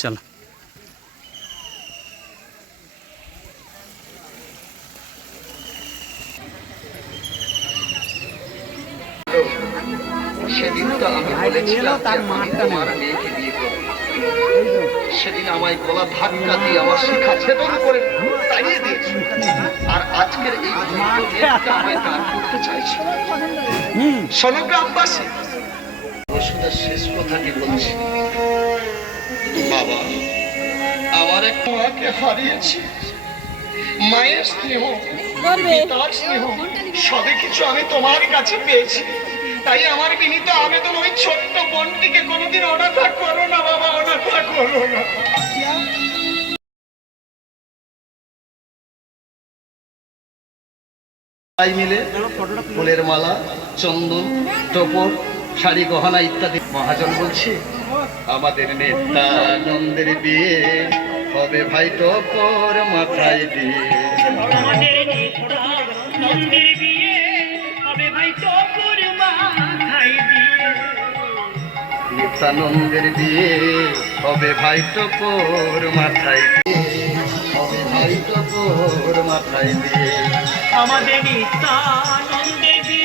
চলো। সেদিন তো আমি বলেছিলাম যে আমি তোমার মেয়েকে বিয়ে করব। সেদিন আমায় গলা ধাক্কা দিয়ে আমার শিখা ছেদন করে তাড়িয়ে দিয়েছে। আর আজকের এই মেয়েটা আমায় দান করতে চাইছে। শোনো গ্রামবাসী, ওষুধের শেষ কথাটি বলছি। বাবা, আমার এক মাকে হারিয়েছি। মায়ের স্নেহ, পিতার স্নেহ সবই কিছু আমি তোমার কাছে পেয়েছি। তাই আমার বিনীত আবেদন, ওই ছোট্ট বোনটিকে কোনোদিন অনাথা করো না বাবা, অনাথা করো না। তাই মিলে ফুলের মালা, চন্দন, টোপর, শাড়ি গহনা ইত্যাদি। মহাজন বলছি, আমাদের নেত্যানন্দের বিয়ে হবে ভাই টোপর মাথায় দিয়ে। আমাদের নেত্যানন্দের বিয়ে হবে ভাই টোপর মাথায় দিয়ে। নিত্যানন্দের বিয়ে হবে ভাই টোপর মাথায় দিয়ে, হবে ভাই টোপর মাথায় দিয়ে। আমাদের নিত্যানন্দের বিয়ে।